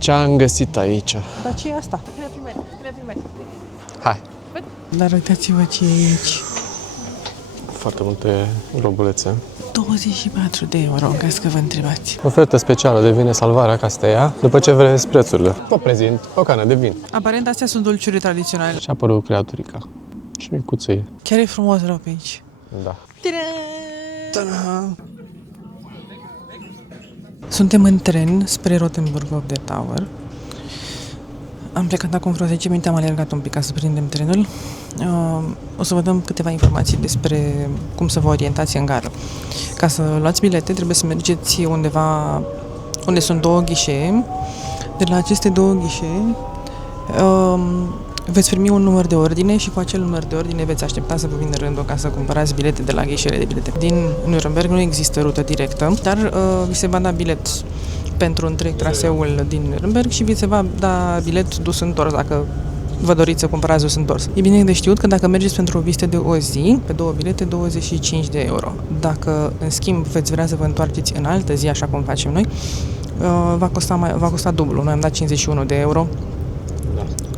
Ce am găsit aici? Dar ce e asta? Hai! Dar uitați-vă ce e aici. Foarte multe globulețe. 24 de euro, în caz că vă întrebați. Ofertă specială de vine salvarea Castea, după ce vreți prețurile. Vă prezint o cană de vin. Aparent astea sunt dulciuri tradiționale. Și a apărut creaturica. Și micuță e. Chiar e frumos rău pe aici. Da. Ta-da! Suntem în tren spre Rothenburg of the Tower. Am plecat acum vreo 10 minute, am alergat un pic ca să prindem trenul. O să vă dăm câteva informații despre cum să vă orientați în gară. Ca să luați bilete, trebuie să mergeți undeva unde sunt două ghișee. De la aceste două ghișee veți primi un număr de ordine și cu acel număr de ordine veți aștepta să vă vină rândul ca să cumpărați bilete de la ghișele de bilete. Din Nuremberg nu există rută directă, dar vi se va da bilet pentru întreg traseul din Nuremberg și vi se va da bilet dus întors dacă vă doriți să cumpărați dus întors. E bine de știut că dacă mergeți pentru o vizită de o zi, pe două bilete, 25 de euro. Dacă, în schimb, veți vrea să vă întoarceți în altă zi, așa cum facem noi, va costa dublu. Noi am dat 51 de euro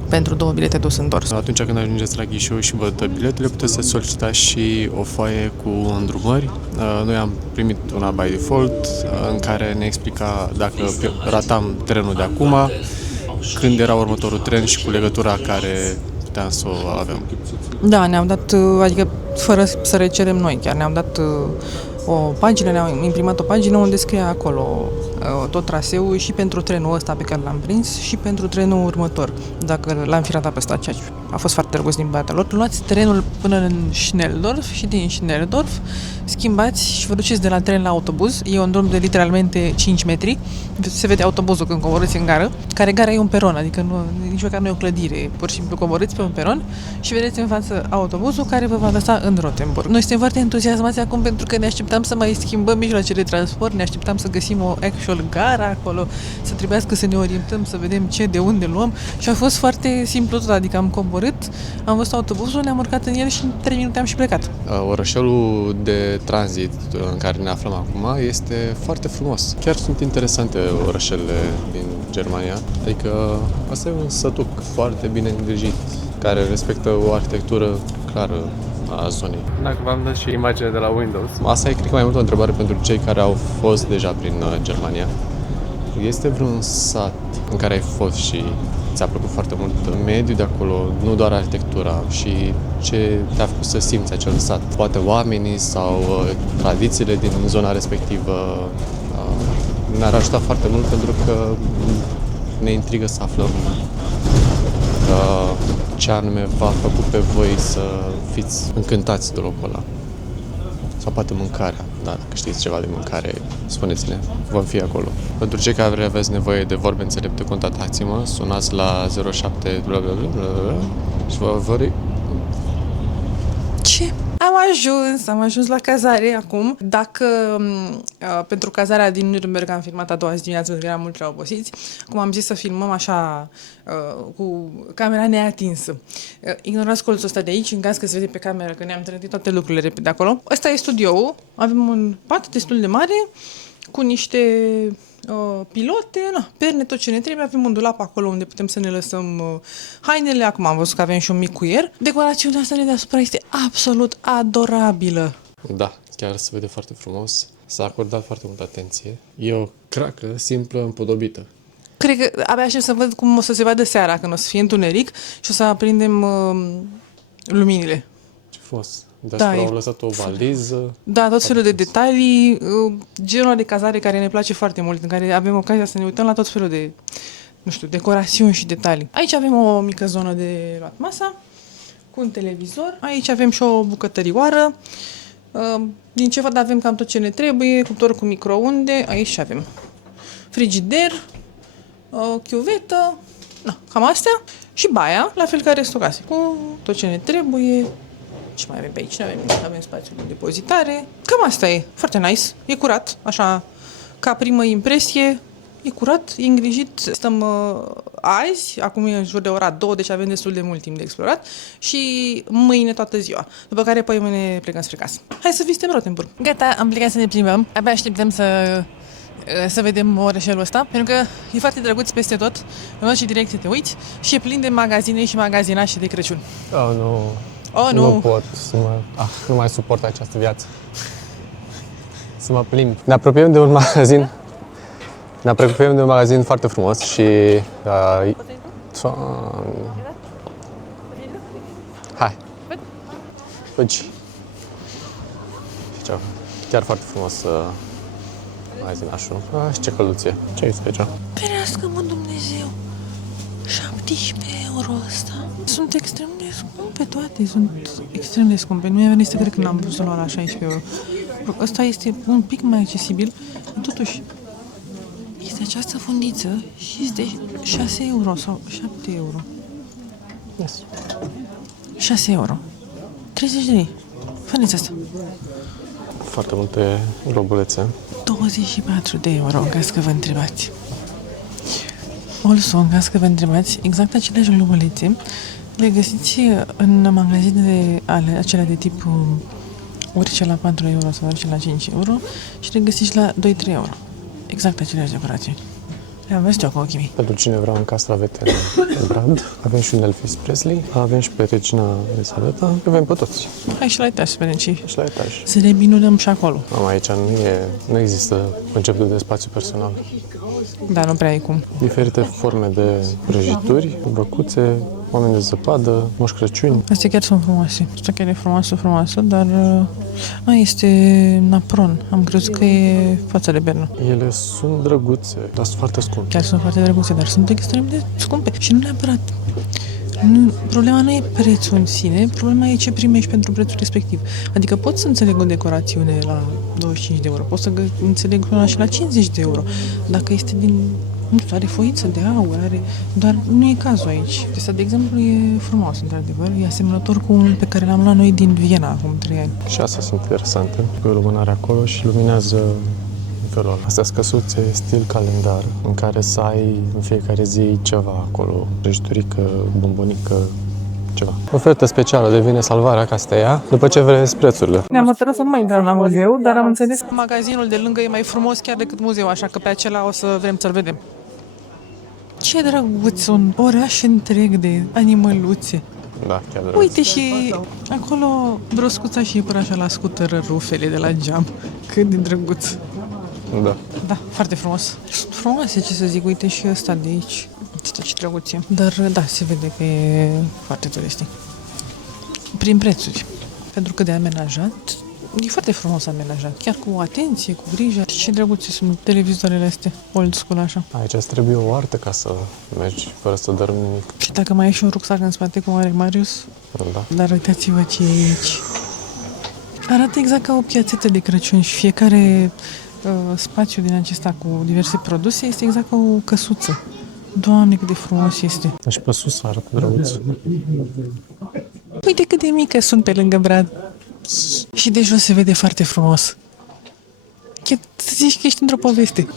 pentru două bilete dus întors. Atunci când ajungeți la ghișeu și vă dă biletele, puteți să solicitați și o foaie cu îndrumări. Noi am primit una by default în care ne explica dacă ratam trenul de acum, când era următorul tren și cu legătura care puteam să o avem. Da, ne-au dat, adică fără să recerem noi, chiar ne-au dat o pagină, ne-au imprimat o pagină unde scria acolo tot traseul și pentru trenul ăsta pe care l-am prins și pentru trenul următor, dacă l-am fi ratat pe ăsta, ceea ce a fost foarte drăguț din partea lor. Luați trenul până în Schnelldorf și din Schnelldorf schimbați și vă duceți de la tren la autobuz. E un drum de literalmente 5 metri. Se vede autobuzul când coborâți în gară, care gara e un peron, adică nici măcar nu e o clădire, pur și simplu coborâți pe un peron și vedeți în față autobuzul care vă va lăsa în Rothenburg. Noi suntem foarte entuziasmați acum pentru că ne așteptam să mai schimbăm mijloacele de transport, ne așteptam să găsim o actual gara acolo, să trebuiască să ne orientăm, să vedem de unde luăm și a fost foarte simplu tot, adică am coborât, am văzut autobuzul, ne-am urcat în el și în 3 minute am și plecat. Orășelul de tranzit în care ne aflăm acum este foarte frumos. Chiar sunt interesante orășele din Germania, adică asta e un sătuc foarte bine îngrijit, care respectă o arhitectură clară a zonei. Dacă v-am dat și imagine de la Windows. Asta e, cred că, mai mult o întrebare pentru cei care au fost deja prin Germania. Este vreun sat în care ai fost și ți-a plăcut foarte mult mediul de acolo, nu doar arhitectura, și ce te-a făcut să simți acel sat? Poate oamenii sau tradițiile din zona respectivă ne-ar ajuta foarte mult pentru că ne intrigă să aflăm ce anume v-a făcut pe voi să fiți încântați de locul ăla. Sau poate mâncarea, da, dacă știți ceva de mâncare, spuneți-ne, vom fi acolo. Pentru cei care aveți nevoie de vorbe înțelepte, contactați-mă, sunați la 07 și vă vor... Ce? Am ajuns la cazare acum. Dacă pentru cazarea din Nuremberg am filmat a doua zi dimineață, pentru că eram mult prea obosiți, acum am zis să filmăm așa cu camera neatinsă. Ignorați colțul ăsta de aici, în caz că se vede pe cameră că ne-am trântit toate lucrurile repede acolo. Ăsta e studioul, avem un pat destul de mare cu niște pilote, perne, tot ce ne trebuie. Avem un dulap acolo unde putem să ne lăsăm hainele. Acum am văzut că avem și un mic cuier. Decorațiunea asta de deasupra este absolut adorabilă. Da, chiar se vede foarte frumos. S-a acordat foarte multă atenție. E o cracă simplă împodobită. Cred că abia aștept să văd cum o să se vadă seara, când o să fie întuneric și o să aprindem luminile. Ce frumos! Da, au lăsat o valiză. Da, tot felul de detalii, genul de cazare care ne place foarte mult, în care avem ocazia să ne uităm la tot felul de, nu știu, decorațiuni și detalii. Aici avem o mică zonă de luat masa, cu un televizor. Aici avem și o bucătărioară. Din ce văd avem cam tot ce ne trebuie, cuptor cu microunde. Aici avem frigider, o chiuvetă, cam astea. Și baia, la fel ca restul casei, cu tot ce ne trebuie. Ce mai avem pe aici? Avem spațiul de depozitare. Cam asta e. Foarte nice. E curat. Așa, ca primă impresie, e curat, e îngrijit. Stăm azi, acum e în jur de ora 2, deci avem destul de mult timp de explorat. Și mâine toată ziua. După care păi mâine plecăm spre casă. Hai să vizităm Rothenburg. Gata, am plecat să ne plimbăm. Abia așteptăm să să vedem orășelul ăsta, pentru că e foarte drăguț peste tot, în orice direcție te uiți și e plin de magazine și magazinașe de Crăciun. Oh, nu. Oh, Nu nu! pot să mă... nu mai suport această viață. Să mă plimb. Ne apropiem de un magazin. Ne apropiem de un magazin foarte frumos și... Hai! Fugi! Chiar foarte frumos magazinașul. Și ce călduție. Ce este aici? Ferească-mă Dumnezeu! 17 euro ăsta? Sunt extrem de scumpe toate, sunt extrem de scumpe. Nu mi-a venit să cred că n-am pus-o la 16 euro. Ăsta este un pic mai accesibil, totuși este această fundiță și este 6 euro sau 7 euro. Yes. 6 euro. 30 de lei. Fă-neți asta. Foarte multe globulețe. 24 de euro, în caz că vă întrebați. Also, în caz că vă întrebați, exact aceleași globulețe le găsiți în magazinele acelea de tip orice la 4 euro sau orice la 5 euro și le găsiți la 2-3 euro. Exact aceleași decorații. Le-am văzut eu cu ochii mei. Pentru cine vrea un castravetele Brad, avem și un Elvis Presley, avem și pe Regina Elisabeta, avem pe toți. Hai și la etaj să vedem ce. Și la etaj. Să ne minunăm și acolo. Am aici nu există conceptul de spațiu personal. Dar nu prea ai cum. Diferite forme de prăjituri, băcuțe, oameni de zăpadă, Moș Crăciuni. Astea chiar sunt frumoase. Asta chiar e frumoasă, dar... este napron. Am crezut că e fața de bernă. Ele sunt drăguțe, dar sunt foarte scumpe. Chiar sunt foarte drăguțe, dar sunt extrem de scumpe. Și nu neapărat... Problema nu e prețul în sine, problema e ce primești pentru prețul respectiv. Adică pot să înțeleg o decorațiune la 25 de euro, pot să înțeleg una și la 50 de euro. Dacă este din... nu știu, are foiță de aur, dar nu e cazul aici. Asta, de exemplu, e frumos, într-adevăr. E asemănător cu unul pe care l-am luat noi din Viena acum 3 ani. Și astea sunt interesante. Cu o lumânare acolo și luminează în felul ăla. Astea sunt căsuțe stil calendar, în care să ai în fiecare zi ceva acolo. Prăjiturică, bombonică, ceva. Ofertă specială devine salvarea ca să te ia după ce vezi prețurile. Ne-am hotărât să nu mai intrăm la muzeu, dar am înțeles că magazinul de lângă e mai frumos chiar decât muzeul, așa că pe acela o să vrem să-l vedem. Ce drăguț, un oraș întreg de animăluțe. Da, chiar drăguț. Uite și acolo broscuța și iepurașa la scuteră, rufele de la geam. Cât de drăguț. Da. Da, foarte frumos. Sunt frumoase, ce să zic, uite și ăsta de aici. Uite ce drăguț e. Dar da, se vede că e foarte turistic. Prin prețuri. Pentru că de amenajat, e foarte frumos amenajat. Chiar cu atenție, cu grijă. Ce drăguțe sunt televizoarele astea, old school așa. Aici îți trebuie o artă ca să mergi fără să dormi nimic. Și dacă mai ai și un rucsac în spate cum are Marius, Da. dar uitați-vă ce e aici. Arată exact ca o piațetă de Crăciun și fiecare spațiu din acesta cu diverse produse este exact ca o căsuță. Doamne, cât de frumos este. Și pe sus arată drăguț. Uite cât de mică sunt pe lângă brad. Și de jos se vede foarte frumos. Chiar să zici că ești într-o poveste.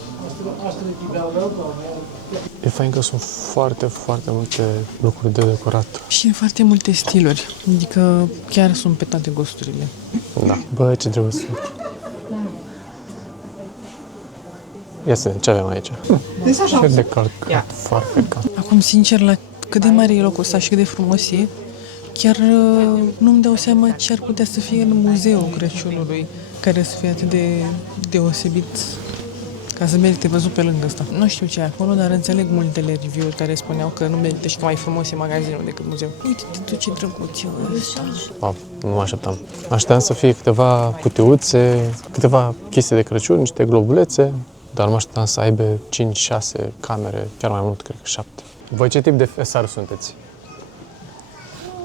E fain că sunt foarte, foarte multe lucruri de decorat. Și foarte multe stiluri. Adică chiar sunt pe toate gusturile. Da. Bă, ce drăguț sunt. Ia să vedem ce avem aici. Ce de calcat, foarte cald. Acum, sincer, la cât de mare e locul ăsta și cât de frumos e, chiar nu-mi dau seama ce ar putea să fie în muzeul Crăciunului, care să fie atât de deosebit ca să merite văzut pe lângă ăsta. Nu știu ce e acolo, dar înțeleg multele review-uri care spuneau că nu merită și că mai frumos e magazinul decât muzeul. Uite-te tu ce drăguț e ăsta. Wow, nu mă așteptam. Așteptam să fie câteva cutiuțe, câteva chestii de Crăciun, niște globulețe, dar mă așteptam să aibă 5-6 camere, chiar mai mult, cred că 7. Voi ce tip de fesar sunteți?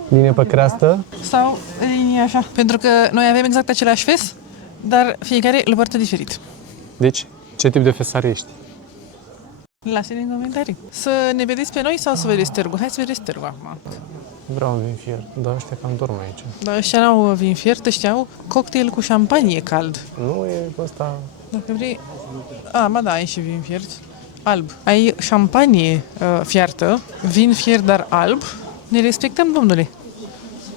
Linie pe creastă? Sau linie așa. Pentru că noi avem exact același fes, dar fiecare îl poartă diferit. Deci, ce tip de fesar ești? Lasă-ne în comentarii. Să ne vedeți pe noi sau să vedeți târgul? Hai să vedeți târgul acum. Vreau un vin fier, dar ăștia cam dorm aici. Dar ăștia n-au vin fiert, ăștia au cocktail cu șampanie cald. Nu e ăsta... Dacă vrei... ba da, ai și vin fiert. Alb. Ai șampanie fiartă, vin fiert, dar alb. Ne respectăm, domnule.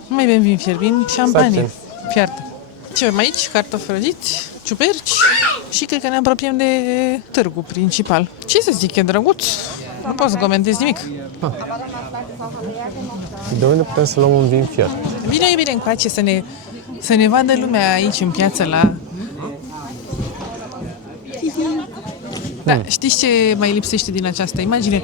Nu mai bem vin fiert, vin șampanie fiartă. Ce avem aici? Cartofi prăjiți, ciuperci, și cred că ne apropiem de târgul principal. Ce să zic, e drăguț. Nu pot să comentez nimic. De unde putem să luăm un vin fiert? Bine, e bine încoace să ne vadă lumea aici în piață la... Da, știți ce mai lipsește din această imagine?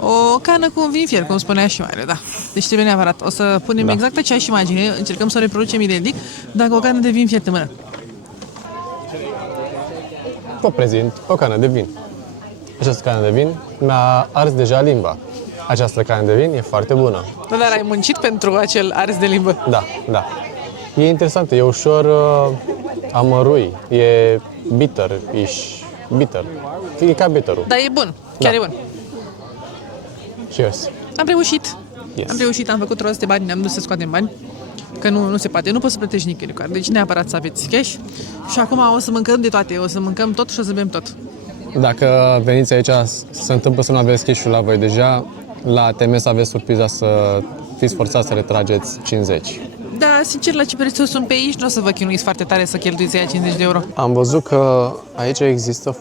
O cană cu un vin fiert, cum spunea și Mario, da. Deci trebuie neapărat. O să punem exact aceeași imagine, încercăm să o reproducem identic, dacă o cană de vin fiert în mână. Vă prezint o cană de vin. Această cană de vin mi-a ars deja limba. Această cană de vin e foarte bună. Dar ai muncit pentru acel ars de limbă? Da, da. E interesant, e ușor amărui, e bitter. E ca bitterul. Dar e bun, chiar e bun. Cheers. Am reușit. Yes. Am reușit, am făcut rost de bani, ne-am dus să scoatem bani. Că nu se poate, nu poți să plătești nicăieri. Deci neapărat să aveți cash. Și acum o să mâncăm de toate, o să mâncăm tot și o să bem tot. Dacă veniți aici, se întâmplă să nu aveți cash-ul la voi deja, la TMS aveți surpriza să fiți forțați să retrageți 50. Da, sincer, la ce prețuri sunt pe aici, nu o să vă chinuiți foarte tare să cheltuiți aia 50 de euro. Am văzut că aici există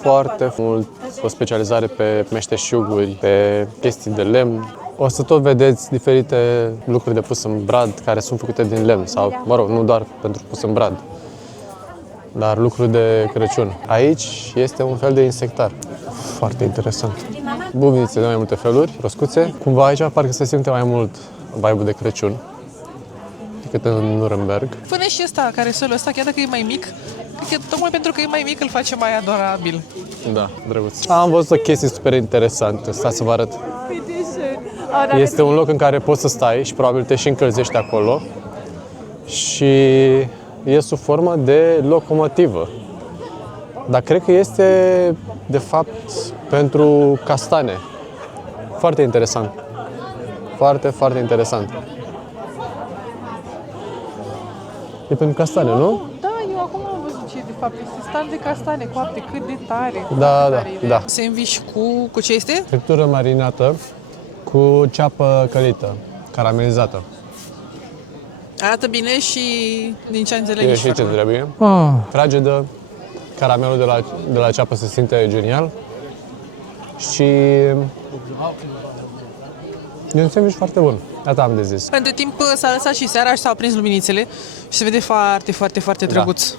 foarte mult o specializare pe meșteșuguri, pe chestii de lemn. O să tot vedeți diferite lucruri de pus în brad care sunt făcute din lemn sau, mă rog, nu doar pentru pus în brad, dar lucruri de Crăciun. Aici este un fel de insectar. Foarte interesant. Buvnițe de mai multe feluri, roscuțe. Cumva aici parcă se simte mai mult vibe-ul de Crăciun decât în Nuremberg. Până și ăsta, caresolul ăsta, chiar dacă e mai mic, cred că tocmai pentru că e mai mic îl face mai adorabil. Da, drăguț. Am văzut o chestie super interesantă. Stați să vă arăt. Este un loc în care poți să stai și probabil te și încălzești acolo. Și e sub formă de locomotivă. Dar cred că este, de fapt, pentru castane. Foarte interesant. Foarte, foarte interesant. E pentru castane, nu? Da, eu acum am văzut ce de fapt este stand de castane coapte, cât de tare. Da. Sandwich cu ce este? Friptură marinată cu ceapă călită, caramelizată. Arată bine și din ce înțeleg E nici și ce foarte mult. trebuie. Fragedă, caramelul de la ceapă se simte genial și e un sandwich foarte bun. Atât am de zis. Pentru timp s-a lăsat și seara și s-au aprins luminițele și se vede foarte, foarte, foarte drăguț.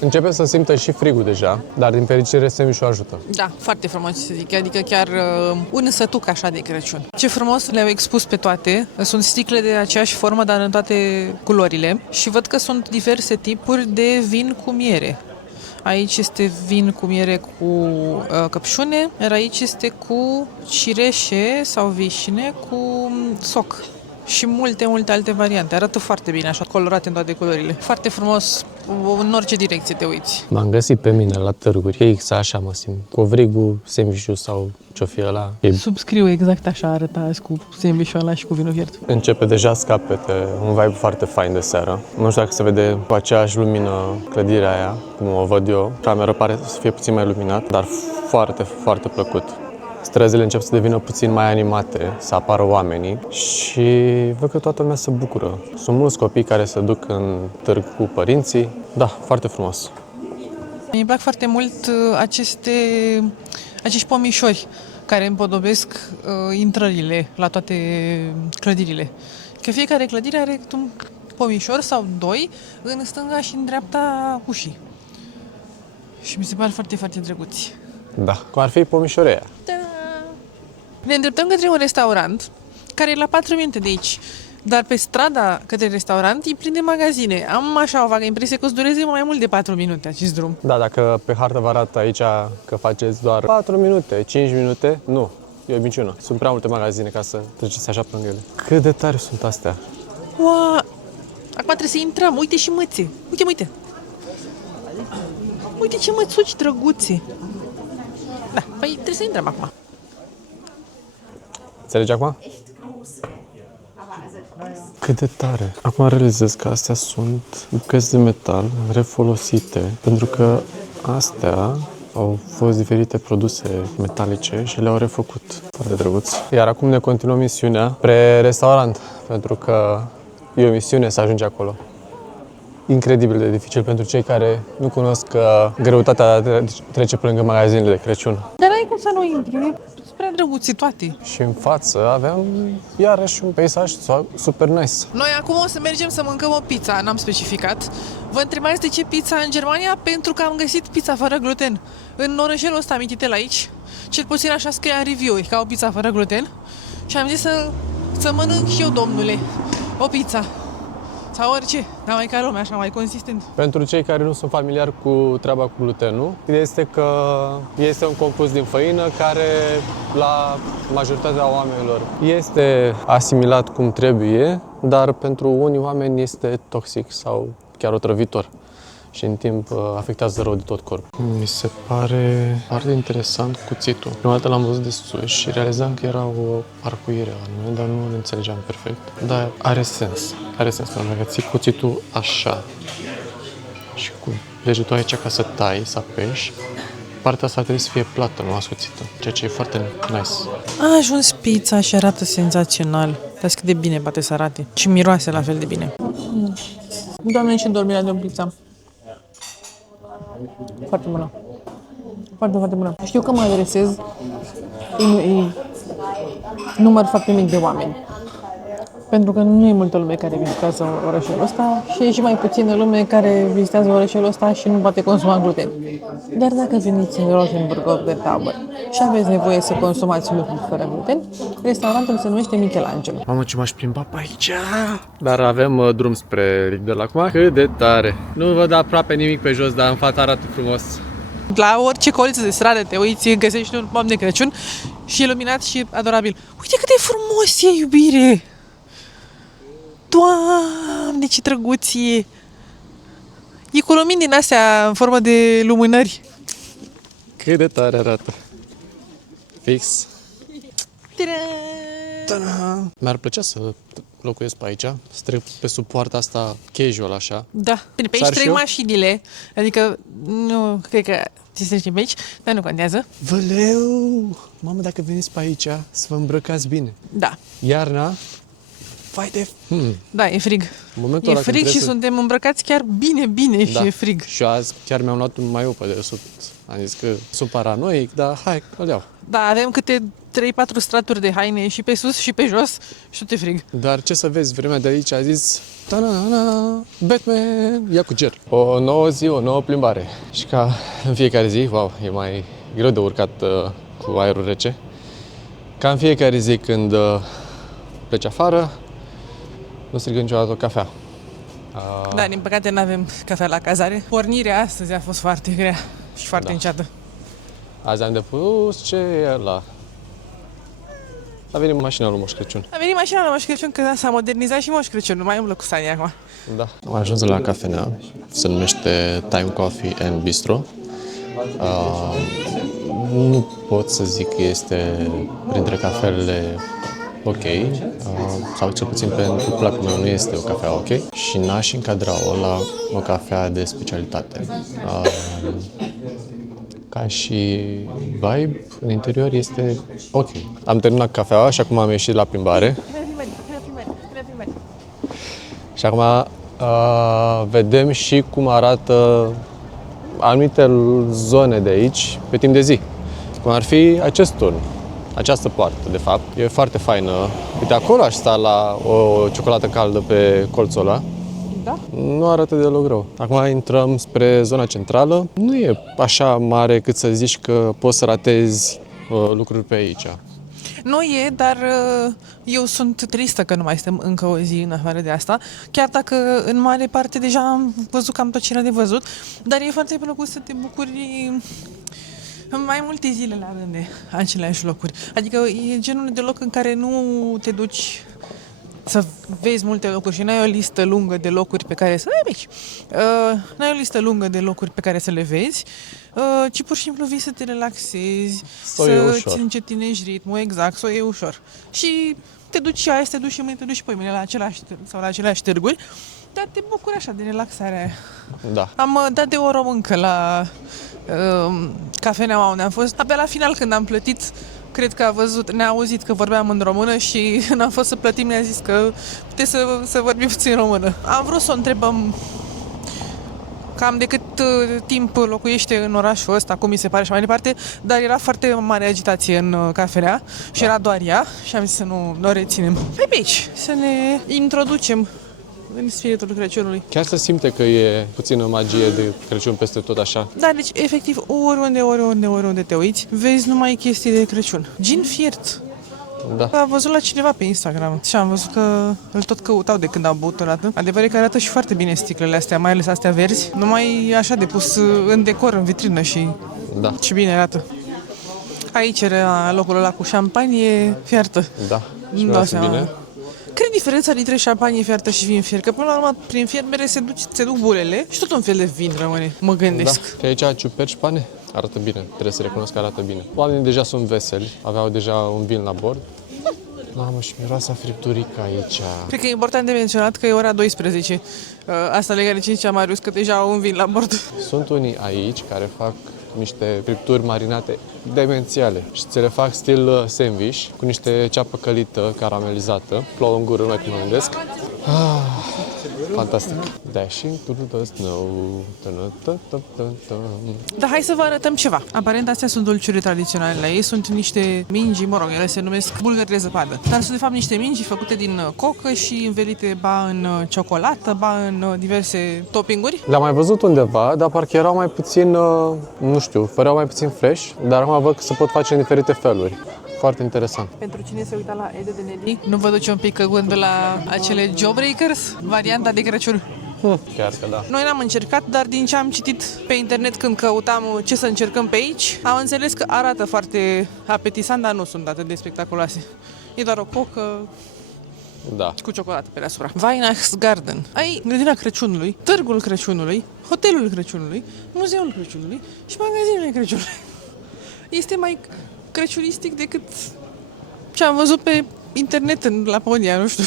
Începe să simtă și frigul deja, dar din fericire sandwich-ul ajută. Da, foarte frumos să zic, adică chiar un sătuc așa de Crăciun. Ce frumos le-au expus pe toate, sunt sticle de aceeași formă, dar în toate culorile și văd că sunt diverse tipuri de vin cu miere. Aici este vin cu miere cu căpșune, iar aici este cu cireșe sau vișine cu soc. Și multe alte variante. Arată foarte bine, așa, colorate în toate culorile. Foarte frumos, în orice direcție te uiți. M-am găsit pe mine la târguri, e exact așa mă simt. Covrigul, sandwich-ul sau ce-o fi ăla. Subscriu, exact așa arăta azi cu sandwich-ul ăla și cu vinul fiert. Începe deja să capete un vibe foarte fain de seară. Nu știu dacă se vede cu aceeași lumină clădirea aia, cum o văd eu. Camera pare să fie puțin mai luminat, dar foarte, foarte plăcut. Străzile încep să devină puțin mai animate, să apară oamenii și văd că toată lumea se bucură. Sunt mulți copii care se duc în târg cu părinții. Da, foarte frumos. Mi-e plac foarte mult acești pomișori care împodobesc intrările la toate clădirile. Că fiecare clădire are un pomișor sau doi în stânga și în dreapta ușii. Și mi se par foarte, foarte drăguți. Da, cum ar fi pomișoreia. Da. Ne îndreptăm către un restaurant care e la 4 minute de aici. Dar pe strada către restaurant e plin de magazine. Am așa o vagă impresie că o să dureze mai mult de 4 minute acest drum. Da, dacă pe hartă vă arată aici că faceți doar 4 minute, 5 minute, nu, e o minciună. Sunt prea multe magazine ca să treceți așa până ele. Cât de tare sunt astea? Wow! Acum trebuie să intrăm. Uite și mățe. Uite. Uite ce mățuci drăguțe. Da, păi trebuie să intrăm acum. Înțelegi acum? Cât de tare! Acum realizez că astea sunt bucăți de metal refolosite, pentru că astea au fost diferite produse metalice și le-au refăcut. Foarte drăguț. Iar acum ne continuăm misiunea spre restaurant, pentru că e o misiune să ajungi acolo. incredibil de dificil pentru cei care nu cunosc greutatea de a trece pe lângă magazinele de Crăciun. Dar ai cum să nu intri, sunt prea drăguți toate. Și în față aveam iarăși un peisaj super nice. Noi acum o să mergem să mâncăm o pizza, n-am specificat. Vă întrebați de ce pizza în Germania? Pentru că am găsit pizza fără gluten în orășelul ăsta amintitel aici. Cel puțin așa scria în review, ca o pizza fără gluten. Și am zis să mănânc și eu, domnule, o pizza. Sau orice, dar mai ca lumea, așa, mai consistent. Pentru cei care nu sunt familiari cu treaba cu glutenul, ideea este că este un compus din făină care la majoritatea oamenilor este asimilat cum trebuie, dar pentru unii oameni este toxic sau chiar otrăvitor și în timp afectează rău de tot corpul. Mi se pare foarte interesant cuțitul. Prima dată l-am văzut de sus și realizam că era o parcuire anume, dar nu îl înțelegeam perfect. Dar are sens. Are sens pentru că ții cuțitul așa și cu degetul aici ca să tai, să apeși. Partea asta trebuie să fie plată, nu ascuțită, ceea ce e foarte nice. A ajuns pizza și arată senzațional. Dar cât de bine poate să arate. Și miroase la fel de bine. Doamne, ce dormirea de o pizza. Foarte bună. Foarte, foarte bună. Știu că mă adresez unui număr foarte mic de oameni. Pentru că nu e multă lume care vizitează orășelul ăsta și e și mai puțină lume care vizitează orășelul ăsta și nu poate consuma gluten. Dar dacă veniți în Rosenburg de Tauber și aveți nevoie să consumați lucruri fără gluten, restaurantul se numește Michelangelo. Mamă, ce m-aș plimba pe aici! Dar avem drum spre Lidl acum. Cât de tare! Nu văd aproape nimic pe jos, dar în față arată frumos. La orice colț de stradă te uiți, găsești un pom de Crăciun și iluminat și adorabil. Uite cât de frumos e, iubire! Doamne, ce drăguț e! E cu lumini din astea în formă de lumânări. Cât de tare arată! Fix! Ta-da! Mi-ar plăcea să locuiesc pe aici, să trec pe sub poarta asta casual așa. Da, bine, pe aici Sar și trec eu? mașinile, adică nu cred că ți trecem pe aici, dar nu contează. Văleu! Mamă, dacă veniți pe aici, să vă îmbrăcați bine. Da, Iarna, vai de... da, e frig. În momentul E ăla când frig și trebuie să- suntem îmbrăcați chiar bine și e frig. Și azi chiar mi-am luat un maiu pe dedesubt. Am zis că sunt paranoic, dar hai, îl iau. Da, avem câte 3-4 straturi de haine și pe sus și pe jos și tot e frig. Dar ce să vezi, vremea de aici a zis ta-na-na, Batman, ia cu ger. O nouă zi, o nouă plimbare. Și ca în fiecare zi, wow, e mai greu de urcat cu aerul rece. Ca în fiecare zi când pleci afară, nu strigă niciodată o cafea. Da, din păcate nu avem cafea la cazare. Pornirea astăzi a fost foarte grea și foarte înceată. Azi am depus ce e ăla. A venit mașina lui Moș Crăciun. A venit mașina la Moș Crăciun că s-a modernizat și Moș Crăciun, nu mai umblă cu Sania acum. Da. Am ajuns la cafenea, se numește Time Coffee and Bistro. Nu pot să zic că este printre cafelele ok, sau cel puțin pentru placul meu nu este o cafea ok și n-aș încadra-o la o cafea de specialitate. Ca și vibe, în interior este ok. Am terminat cafeaua și acum am ieșit la plimbare. Și acum vedem și cum arată anumite zone de aici pe timp de zi. Cum ar fi acest turn, această poartă, de fapt. E foarte faină. Uite, acolo aș sta la o ciocolată caldă pe colțul ăla. Da? Nu arată deloc rău. Acum intrăm spre zona centrală. Nu e așa mare cât să zici că poți să ratezi lucruri pe aici. Nu e, dar eu sunt tristă că nu mai suntem încă o zi în afară de asta, chiar dacă în mare parte deja am văzut cam tot ce era de văzut, dar e foarte plăcut să te bucuri în mai multe zile la rând de aceleași locuri. Adică e genul de loc în care nu te duci să vezi multe locuri și n-ai o listă lungă de locuri pe care să le vezi. N-ai o listă lungă de locuri pe care să le vezi, ci pur și simplu vii să te relaxezi, să-ți încetinești ritmul, exact, să o iei ușor. Și te duci și azi, te duci și mâine, te duci și pe mâine la același sau la aceleași târguri, dar te bucuri așa de relaxarea aia. Da. Am dat de o româncă la cafeneaua unde am fost. Abia la final, când am plătit, cred că a văzut, ne-a auzit că vorbeam în română și când am fost să plătim ne-a zis că puteți să vorbim puțin română. Am vrut să o întrebăm cam de cât timp locuiește în orașul ăsta, cum mi se pare și mai departe, dar era foarte mare agitație în cafenea și era doar ea și am zis să nu o reținem. Hai pe aici, să ne introducem în spiritul Crăciunului. Chiar se simte că e puțină magie de Crăciun peste tot așa. Da, deci efectiv oriunde te uiți, vezi numai chestii de Crăciun. Gin fiert. Da. Am văzut la cineva pe Instagram și am văzut că îl tot căutau de când au băut o dată. Adevărul că arată și foarte bine sticlele astea, mai ales astea verzi. Numai așa de pus în decor, în vitrină și Da. ce bine arată. Aici era locul ăla cu șampanie fiartă. Da. Și Nu dau miroase seama. bine. Care e diferența dintre șampanie fiartă și vin fiert? Că până la urmă, prin fiert mere se duc bulele și tot un fel de vin rămâne, mă Da. gândesc. Și aici ciuperci pane. Arată bine. Trebuie să recunosc că arată bine. Oamenii deja sunt veseli. Aveau deja un vin la bord. Mamă, și miroasa fripturică aici. Cred că e important de menționat că e ora 12. Asta legat de ce zicea Marius, că deja au un vin la bord. Sunt unii aici care fac niște fripturi marinate demențiale și ți le fac stil sandwich cu niște ceapă călită, caramelizată. Plouă în gură, numai cum mă gândesc. Fantastic. Dashing through the snow. Dar hai să vă arătăm ceva. Aparent astea sunt dulciuri tradiționale la ei, sunt niște mingi, mă rog, ele se numesc bulgări de zăpadă. Dar sunt de fapt niște mingi făcute din cocă și învelite ba în ciocolată, ba în diverse toppinguri. Le-am mai văzut undeva, dar parcă erau mai puțin, nu știu, păreau mai puțin fresh, dar acum văd că se pot face în diferite feluri. Foarte interesant. Pentru cine se uita la Ede de Nelly, nu vă duce un pic gândul la acele Jawbreakers, varianta de Crăciun. Chiar că da. Noi n-am încercat, dar din ce am citit pe internet când căutam ce să încercăm pe aici, am înțeles că arată foarte apetisant, dar nu sunt atât de spectaculoase. E doar o cocă Da. cu ciocolată pe deasupra. Weihnachtsgarten. Ai grădina Crăciunului, târgul Crăciunului, hotelul Crăciunului, muzeul Crăciunului și magazinele Crăciunului. Este mai crăciunistic decât ce am văzut pe internet în Laponia, nu știu.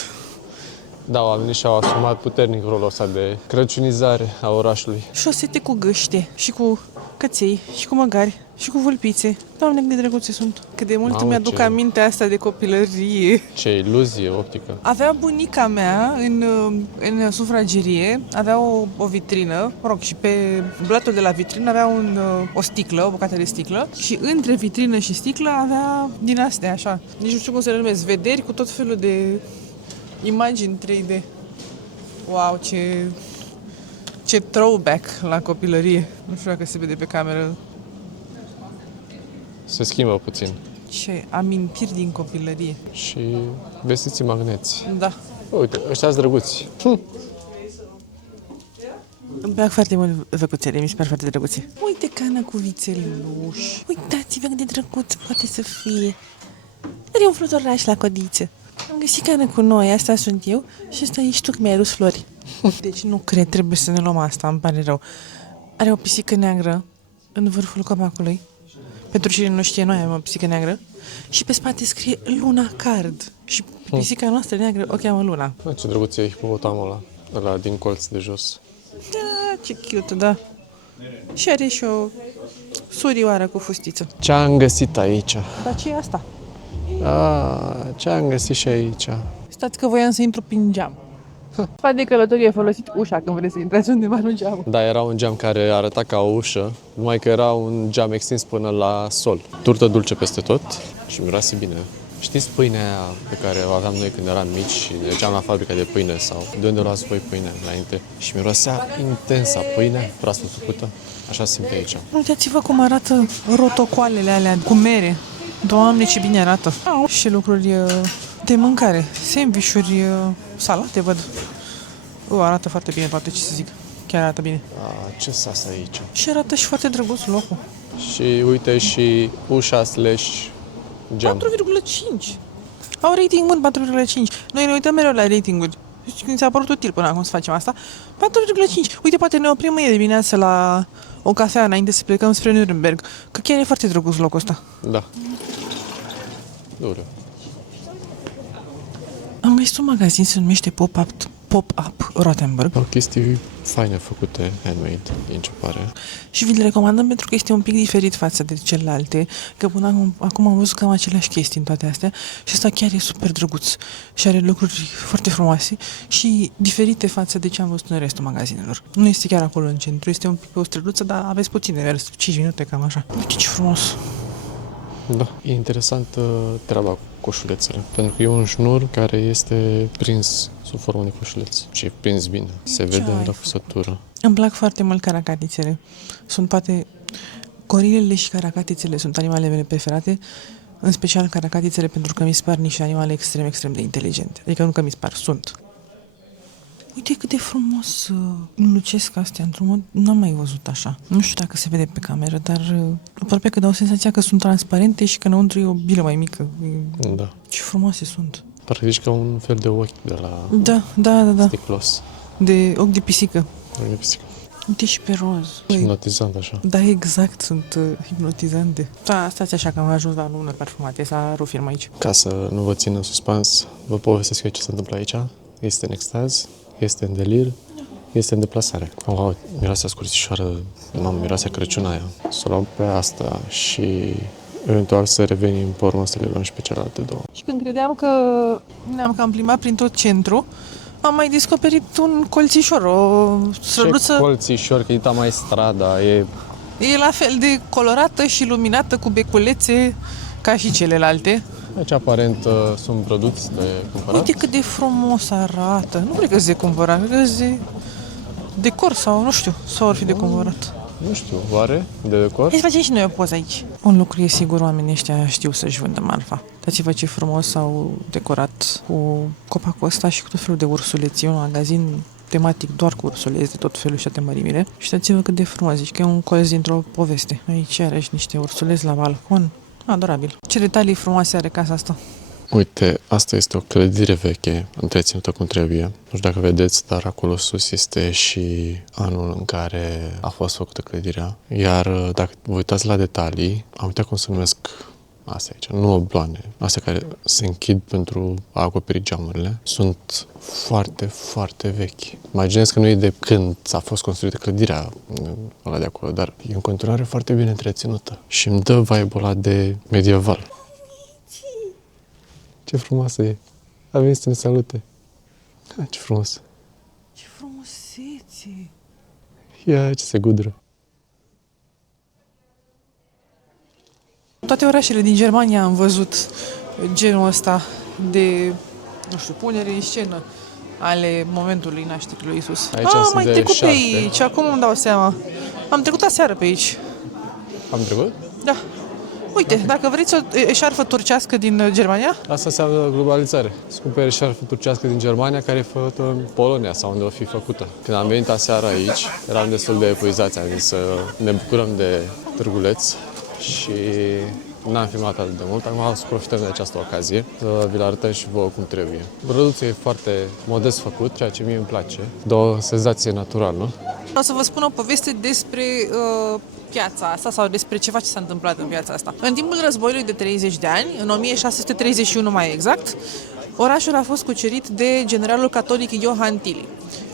Da, oamenii și-au asumat puternic rolul ăsta de crăciunizare a orașului. Șosete cu găște și cu căței și cu măgari și cu vulpițe. Doamne, cât de drăguțe sunt. Cât de mult Mamă, îmi aduc ce- aminte asta de copilărie. Ce iluzie optică. Avea bunica mea în sufragerie, avea o vitrină, mă rog, și pe blatul de la vitrină avea o sticlă, o bucată de sticlă și între vitrină și sticlă avea din astea, așa. Nici nu știu cum să le numesc, vederi cu tot felul de imagini 3D. Wow, ce throwback la copilărie. Nu știu dacă se vede pe cameră. Se schimbă puțin. Ce amintiri din copilărie. Și vestiții magneți. Da. Uite, ăștia-s drăguți. Îmi plac foarte mult văcuțele, mi se par foarte drăguțe. Uite cana cu vițeluși. Uitați-vă cât de drăguț poate să fie. Are un fluturaș la codiță. Am găsit cană cu noi, asta sunt eu și asta ești tu, că mi-ai adus flori. Deci nu cred, trebuie să ne luăm asta, îmi pare rău. Are o pisică neagră în vârful copacului. Pentru cine nu știe, noi avem o pisică neagră. Și pe spate scrie Luna Card. Și pisica noastră neagră o cheamă Luna. Bă, ce drăguț e hipopotamul ăla din colț de jos. Da, ce cute, da. Și are și o surioară cu fustiță. Ce am găsit aici? Dar ce e asta? Ce am găsit și aici? Stați că voiam să intru prin geam. Sfat de călătorie, folosit ușa când vreți să intrați undeva în geam. Da, era un geam care arăta ca o ușă, numai că era un geam extins până la sol. Turtă dulce peste tot și miroase bine. Știți pâinea aia pe care o aveam noi când eram mici și mergeam la fabrica de pâine sau de unde luați voi pâine înainte și mirosea intensă pâine proaspăt făcută? Așa se simte aici. Uitați-vă cum arată rotocoalele alea cu mere. Doamne, ce bine arată. Au și lucruri de mâncare. Sandvișuri, salate, văd. Arată foarte bine, poate ce să zic. Chiar arată bine. Ce sas aici? Și arată și foarte drăguț locul. Și uite și ușa slash geam. 4,5. Au rating bun, 4,5. Noi ne uităm mereu la ratinguri. Și când ți-a părut util până acum să facem asta, 4,5. Uite, poate ne oprim mâine dimineață la o cafea înainte să plecăm spre Nuremberg. Că chiar e foarte drăguț locul ăsta. Da. Dură. Am găsit un magazin, se numește Pop-Up Rothenburg. O chestie faine făcute, handmade, din ce pare. Și vi le recomandăm pentru că este un pic diferit față de celelalte, că până acum am văzut cam aceleași chestii în toate astea și ăsta chiar e super drăguț și are lucruri foarte frumoase și diferite față de ce am văzut în restul magazinelor. Nu este chiar acolo în centru, este un pic pe o străduță, dar aveți puțin de mers, 5 minute, cam așa. Uite ce frumos! Da, e interesant treaba cu coșulețele, pentru că e un șnur care este prins sub formă de coșuleț și e prins bine. Se vede în răfusătură. Îmi plac foarte mult caracatițele. Sunt poate... Gorilele și caracatițele sunt animalele mele preferate, în special caracatițele pentru că mi se par niște animale extrem, extrem de inteligente. Adică nu că mi se par, sunt. Uite cât de frumos lucesc astea, într-un mod n-am mai văzut așa. Nu știu dacă se vede pe cameră, dar aproape că dau senzația că sunt transparente și că înăuntru e o bilă mai mică. Da. Ce frumoase sunt. Parcă zici ca un fel de ochi de la Da. sticlos. De ochi de pisică. De pisică. Uite și pe roz. Hipnotizant așa. Da, exact, sunt hipnotizante. Da, stați așa că am ajuns la nume parfumate, s-a rupt film aici. Ca să nu vă țin în suspans, vă povestesc eu ce se întâmplă aici. Este în extaz, este în delir, este în deplasare. Wow, miroase a scurțișoară, mamă, miroase a Crăciun aia. Să o luăm pe asta și eventual să revenim pe urmă să le luăm și pe celelalte două. Și când credeam că ne-am cam plimbat prin tot centru, am mai descoperit un colțișor, o străduță. Ce colțișor, că dita mai strada, e... E la fel de colorată și luminată cu beculețe ca și celelalte. Deci, aparent, sunt produse de cumpărat. Uite cât de frumos arată. Nu cred că se cumpărat, cred că se decor sau nu știu, sau ar fi de cumpărat. Nu știu, oare? De decor? Hai să facem și noi o poză aici. Un lucru e sigur, oamenii ăștia știu să-și vândă marfa. Dați-vă ce frumos au decorat cu copacul ăsta și cu tot felul de ursuleți. E un magazin tematic doar cu ursuleți de tot felul și toate mărimile. Și dați-vă cât de frumos, zici că e un colț dintr-o poveste. Aici are și niște ursuleți la balcon. Adorabil. Ce detalii frumoase are casa asta. Uite, asta este o clădire veche, întreținută cum trebuie. Nu știu dacă vedeți, dar acolo sus este și anul în care a fost făcută clădirea. Iar dacă vă uitați la detalii, am uitat cum se numesc astea aici, nu obloane, astea care se închid pentru a acoperi geamurile, sunt foarte, foarte vechi. Imaginez că nu e de când a fost construită clădirea ăla de acolo, dar e în continuare foarte bine întreținută și îmi dă vibe-ul ăla de medieval. Ce frumoasă e! A venit să ne salute! Ce frumos! Ce frumusețe! Ia, ce se gudră! Toate orașele din Germania am văzut genul ăsta de, nu știu, punere în scenă ale momentului nașterii lui Iisus. Am mai trecut pe aici, acum îmi dau seama. Am trecut aseară pe aici. Am trecut? Da. Uite, dacă vreți o eșarfă turcească din Germania... Asta înseamnă globalizare. Să cumperi eșarfă turcească din Germania, care e făcută în Polonia sau unde o fi făcută. Când am venit aseară aici, eram destul de epuizați, am zis să ne bucurăm de târguleț și n-am filmat atât de mult. Acum să profităm de această ocazie să vi-l arătăm și vouă cum trebuie. Producția e foarte modest făcut, ceea ce mie îmi place. Dă o senzație naturală. Vreau să vă spun o poveste despre piața asta sau despre ceva ce s-a întâmplat în piața asta. În timpul războiului de 30 de ani, în 1631 mai exact, orașul a fost cucerit de generalul catolic Ioan Tili.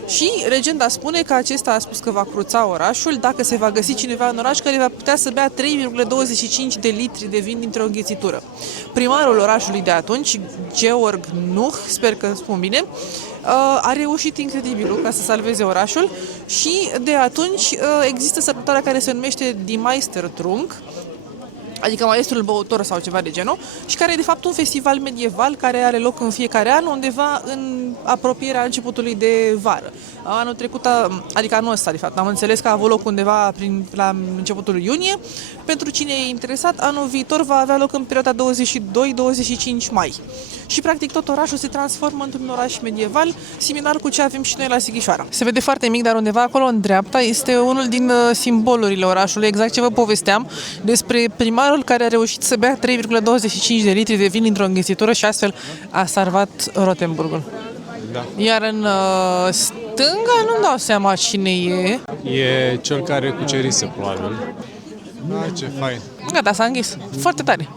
Și legenda spune că acesta a spus că va cruța orașul dacă se va găsi cineva în oraș care va putea să bea 3,25 de litri de vin dintr-o înghețitură. Primarul orașului de atunci, Georg Nuch, sper că spun bine, a reușit incredibilul ca să salveze orașul și de atunci există sărbătoarea care se numește Die Meistertrunk, adică maestrul băutor sau ceva de genul, și care e de fapt un festival medieval care are loc în fiecare an undeva în apropierea începutului de vară. Anul trecut, adică anul ăsta de fapt, am înțeles că a avut loc undeva la începutul iunie. Pentru cine e interesat, anul viitor va avea loc în perioada 22-25 mai. Și practic tot orașul se transformă într-un oraș medieval, similar cu ce avem și noi la Sighișoara. Se vede foarte mic, dar undeva acolo în dreapta este unul din simbolurile orașului, exact ce vă povesteam despre primarul care a reușit să bea 3,25 de litri de vin dintr-o înghețitură și astfel a salvat Rotenburgul. Da. Iar în stânga nu-mi dau seama cine e. E cel care cucerise, probabil. Da, ce fain. Gata, s-a închis. Foarte tare.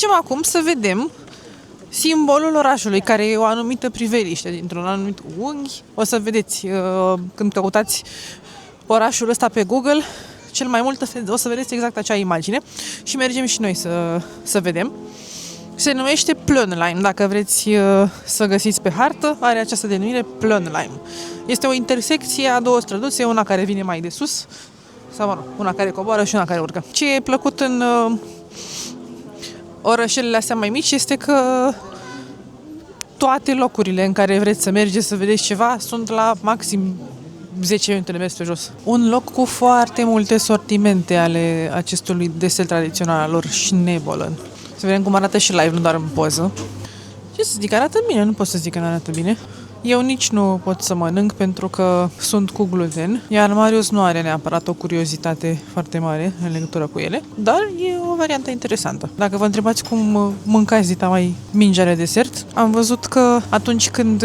mergem acum să vedem simbolul orașului, care e o anumită priveliște dintr-un anumit unghi. O să vedeți când căutați orașul ăsta pe Google, cel mai mult o să vedeți exact acea imagine și mergem și noi să vedem. Se numește Plönheim, dacă vreți să găsiți pe hartă, are această denumire Plönheim. Este o intersecție a două străduțe, una care vine mai de sus, sau mă rog, una care coboară și una care urcă. Ce e plăcut în orășelele astea mai mici este că toate locurile în care vreți să mergeți să vedeți ceva sunt la maxim 10 minute de mers pe jos. Un loc cu foarte multe sortimente ale acestui desert tradițional al lor, Schneebollen. Să vedem cum arată și live, nu doar în poză. Ce să zic, arată bine, nu pot să zic că nu arată bine. Eu nici nu pot să mănânc pentru că sunt cu gluten, iar Marius nu are neapărat o curiozitate foarte mare în legătură cu ele, dar e o variantă interesantă. Dacă vă întrebați cum mâncați dita mai mingea de desert, am văzut că atunci când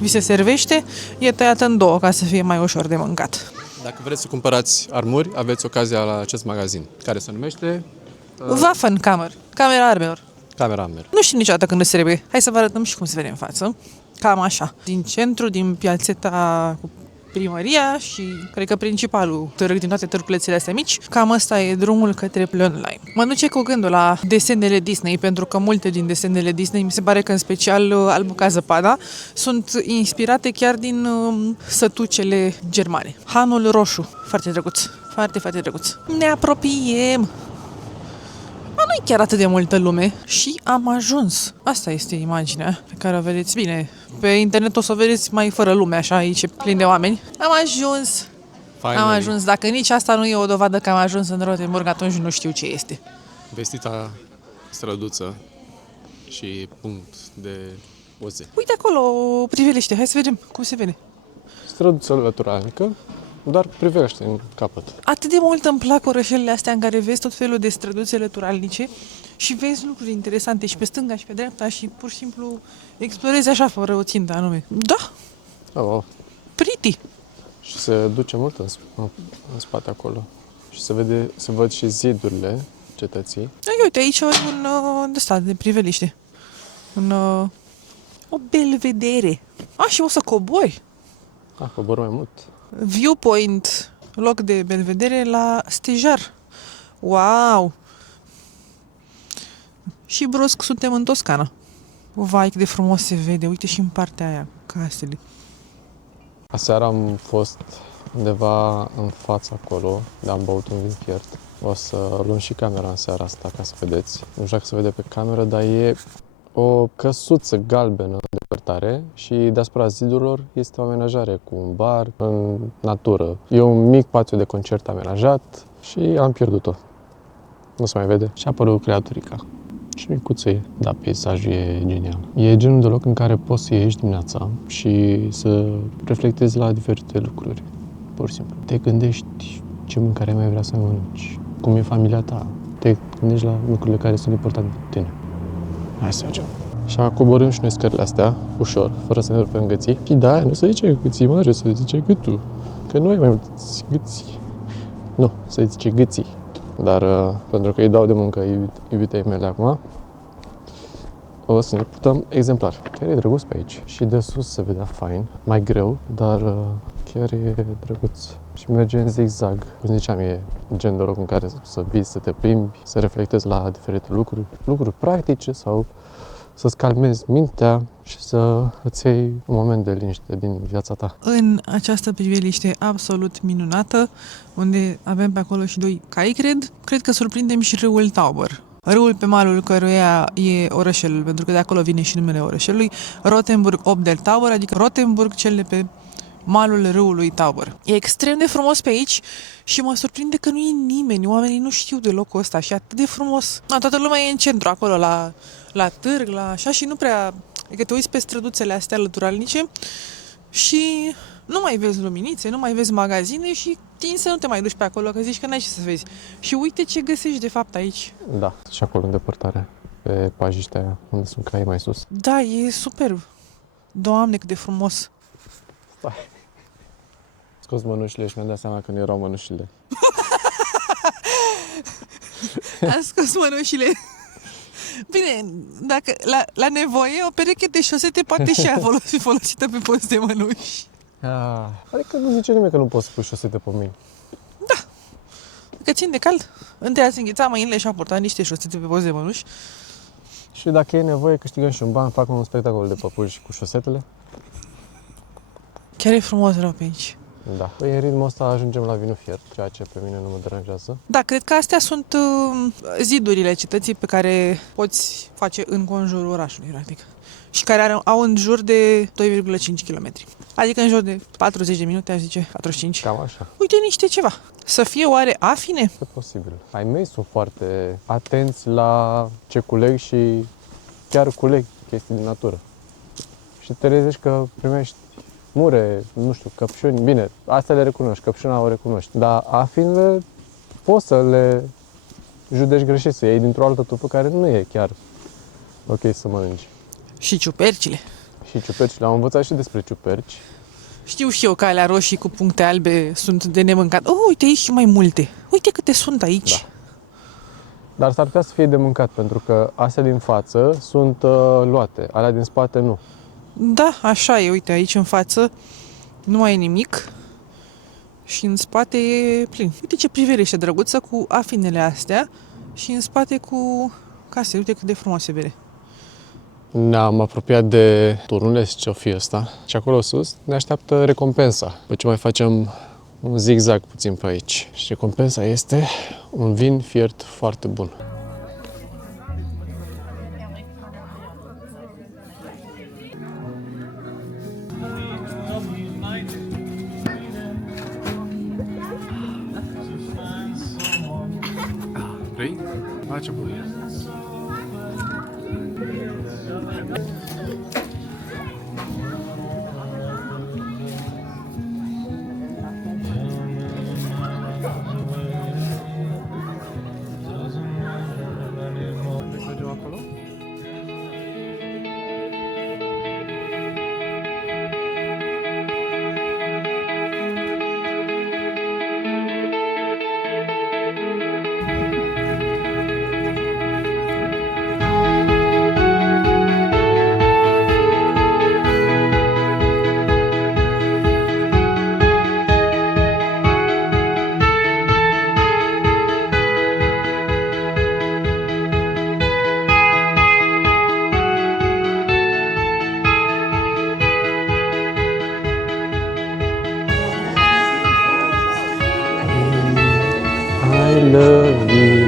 vi se servește, e tăiată în două ca să fie mai ușor de mâncat. Dacă vreți să cumpărați armuri, aveți ocazia la acest magazin, care se numește Waffenkammer, camera armelor. Camera Amber. Nu știu niciodată când îți trebuie. Hai să vă arătăm și cum se vede în față. Cam așa. Din centru, din piațeta cu primăria și cred că principalul târg din toate târgulețele astea mici, cam ăsta e drumul către Plönheim. Mă duce cu gândul la desenele Disney, pentru că multe din desenele Disney, mi se pare că în special Albul ca zăpada, sunt inspirate chiar din sătucele germane. Hanul roșu. Foarte drăguț. Foarte, foarte drăguț. Ne apropiem! Nu e chiar atât de multă lume și am ajuns. Asta este imaginea pe care o vedeți bine. Pe internet o să o vedeți mai fără lume, așa, aici e plin de oameni. Am ajuns. Finally. Am ajuns. Dacă nici asta nu e o dovadă că am ajuns în Rothenburg, atunci nu știu ce este. Vestita străduță și punct de poze. Uite acolo, o priveliște. Hai să vedem cum se vede. Străduță lăturalnică, doar privește în capăt. Atât de mult îmi plac orășelele astea în care vezi tot felul de străduțe lăturalnice și vezi lucruri interesante și pe stânga și pe dreapta și pur și simplu explorezi așa fără o țintă anume. Da, Oh, wow. pretty. Și se duce mult în spate acolo. Și se văd și zidurile cetății. Ei, uite, aici avem un de stat de priveliște. O belvedere. Și o să cobori. Cobor mai mult. Viewpoint, loc de belvedere la Stejar. Wow! Și brusc suntem în Toscana. Vai, cât de frumos se vede. Uite și în partea aia, casele. Aseară am fost undeva în fața acolo, dar am băut un vin fiert. O să luăm și camera în seara asta ca să vedeți. Nu știu dacă se vede pe cameră, dar e o căsuță galbenă în depărtare și deasupra zidurilor este o amenajare cu un bar în natură. E un mic patio de concert amenajat și am pierdut-o. Nu se mai vede. Și a apărut creaturica. Și micuță e, dar peisajul e genial. E genul de loc în care poți să ieși dimineața și să reflectezi la diferite lucruri. Pur și simplu. Te gândești ce mâncare mai vrea să mănânci, cum e familia ta. Te gândești la lucrurile care sunt importante pentru tine. Hai să mergem. Și coborâm și noi scările astea, ușor, fără să ne rupem gâții. Și da, nu se zice gâții mari, se zice gâtul. Că nu ai mai mulți gâții. Nu, se zice gâții. Dar pentru că îi dau de muncă iubitei mele acum, o să ne purtăm exemplar. Chiar e drăguț pe aici. Și de sus se vedea fain, mai greu, dar chiar e drăguț. Și merge în zigzag. Cum ziceam, e gen de loc în care să vii, să te plimbi, să reflectezi la diferite lucruri practice sau să-ți calmezi mintea și să îți iei un moment de liniște din viața ta. În această priveliște absolut minunată, unde avem pe acolo și doi cai, cred că surprindem și râul Tauber. Râul pe malul căruia e orășelul, pentru că de acolo vine și numele orășelului, Rothenburg ob der Tauber, adică Rothenburg cel de pe malul râului Tauber. E extrem de frumos pe aici și mă surprinde că nu e nimeni, oamenii nu știu de locul ăsta și e atât de frumos. Toată lumea e în centru, acolo, la târg, la așa și nu prea... Adică te uiți pe străduțele astea lăturalnice și nu mai vezi luminițe, nu mai vezi magazine și tin să nu te mai duci pe acolo, că zici că n-ai ce să vezi. Și uite ce găsești de fapt aici. Da, și acolo în depărtare, pe pajiștea aia, unde sunt caii mai sus. Da, e superb. Doamne, cât de frumos. Stai. Scos mănușile și mi-am dat seama că nu erau mănușile. Am scos mănușile. Bine, dacă la nevoie, o pereche de șosete poate și a fi folosită pe post de mănuși. Adică nu zice nimeni că nu poți să pui șosete pe mâini. Că țin de cald. Întâi ați înghețat mâinile și a purtat niște șosete pe post de mănuși. Și dacă e nevoie, câștigăm și un ban, fac un spectacol de păpuși cu șosetele. Chiar e frumos rău pe aici. Da. Păi în ritmul ăsta ajungem la vinul fiert, ceea ce pe mine nu mă deranjează. Da, cred că astea sunt zidurile cetății pe care poți face în conjurul orașului, practic. Și care au în jur de 2,5 km. Adică în jur de 40 de minute, aș zice, 45. Cam așa. Uite niște ceva. Să fie oare afine? E posibil. Ai mei sunt foarte atenți la ce culeg și chiar culeg chestii din natură. Și te trezești că primești mure, nu știu, căpșuni. Bine, astea le recunoști, căpșuna o recunoști. Dar afinele poți să le judești greșit, să iei dintr-o altă tupă care nu e chiar ok să mănânci. Și ciupercile. Și ciupercile, am învățat și despre ciuperci. Știu și eu că alea roșii cu puncte albe sunt de nemâncat. Oh, uite aici și mai multe. Uite câte sunt aici. Da. Dar s-ar putea să fie de mâncat, pentru că astea din față sunt luate, alea din spate nu. Da, așa e. Uite, aici în față nu mai e nimic. Și în spate e plin. Uite ce priveliște drăguță cu afinele astea. Și în spate cu case. Uite cât de frumos se vede. Ne-am apropiat de turnul, ce o fi ăsta, și acolo sus ne așteaptă recompensa. După ce mai facem un zigzag puțin pe aici. Și recompensa este un vin fiert foarte bun. Vrei? Face bun. Mergem acolo? I love you.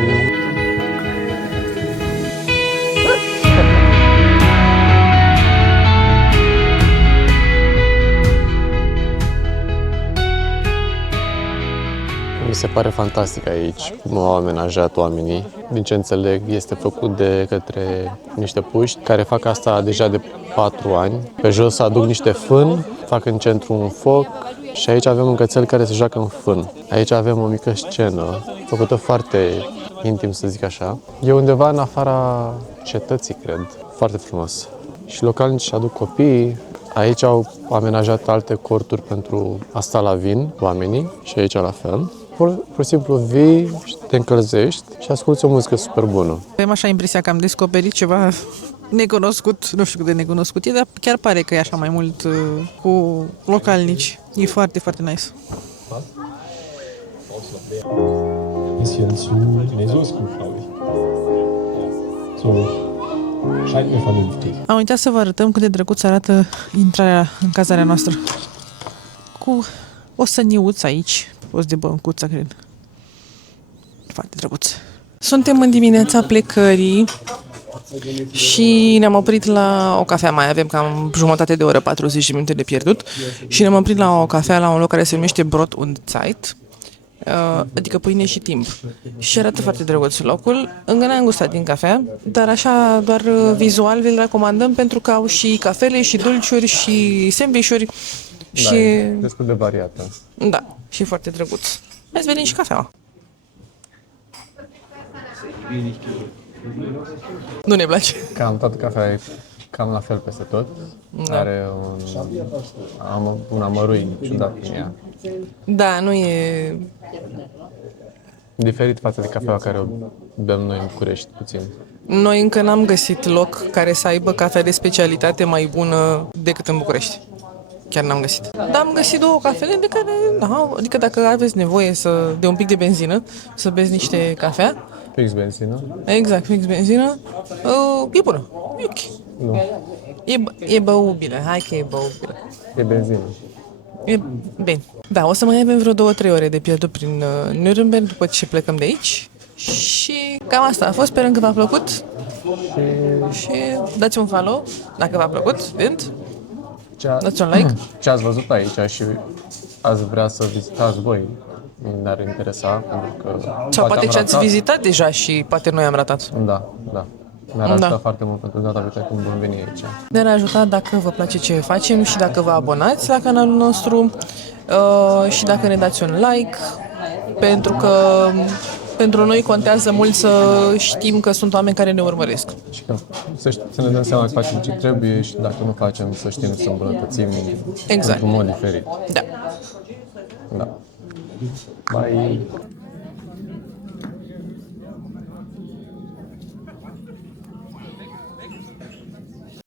Mi se pare fantastic aici cum au amenajat oamenii. Din ce înțeleg, este făcut de către niște puști care fac asta deja de 4 ani. Pe jos aduc niște fân, fac în centru un foc și aici avem un cățel care se joacă în fân. Aici avem o mică scenă făcută foarte intim, să zic așa. E undeva în afara cetății, cred. Foarte frumos. Și localnici aduc copiii. Aici au amenajat alte corturi pentru a sta la vin oamenii și aici la fel. Pur și simplu vii, te încălzești și asculți o muzică super bună. Avem așa impresia că am descoperit ceva necunoscut, nu știu cât de necunoscut e, dar chiar pare că e așa mai mult cu localnici. E foarte, foarte nice. Bisschen zu. Nee, so ist gut, glaube ich. So. Scheint mir vernünftig. Am uitat să vă arătăm cât de drăguț arată intrarea în cazarea noastră. Cu o săniuță aici, post de băncuță, cred. Foarte drăguț. Suntem în dimineața plecării și ne-am oprit la o cafea. Mai avem cam jumătate de oră, 40 de minute de pierdut. Și ne-am oprit la o cafea la un loc care se numește Brot und Zeit. Adică pâine și timp. Și arată foarte drăguț locul. Încă n-am gustat din cafea, dar așa doar vizual vi-l recomandăm pentru că au și cafele și dulciuri și sandvișuri. Da, Și e destul de variată. da, și foarte drăguț. Hai să vedem și cafeaua. Nu ne place. Cam toată cafea e cam la fel peste tot. Da. Are un amărui ciudat în ea. Da, nu e... Diferit față de cafeaua care o bem noi în București, puțin. Noi încă n-am găsit loc care să aibă cafea de specialitate mai bună decât în București. Chiar n-am găsit. Dar am găsit două cafele de care, da, adică dacă aveți nevoie de un pic de benzină, să beți niște cafea, Fix benzină? exact, fix benzină, e bună, e ok. Nu. E băubilă, hai că e băubilă. E benzină. E bine. Da, o să mai avem vreo 2-3 ore de pierdut prin Nuremberg după ce plecăm de aici. Și cam asta a fost, sperăm că v-a plăcut. Și dați un follow dacă v-a plăcut, evident. Dați un like. Ce ați văzut aici și ați vrea să vizitați voi, ne-ar interesa, pentru că... Sau poate am ce ați ratat. vizitat deja și poate noi am ratat. Da, da. Mi-ar ajuta Da. foarte mult pentru data viitoare când vom veni aici. Ne-ar ajuta dacă vă place ce facem și dacă vă abonați la canalul nostru și dacă ne dați un like, pentru că pentru noi contează mult să știm că sunt oameni care ne urmăresc. Și că să ne dăm seama că facem ce trebuie și dacă nu facem să știm să îmbunătățim Exact. într-un mod diferit. Da. Da. Bye!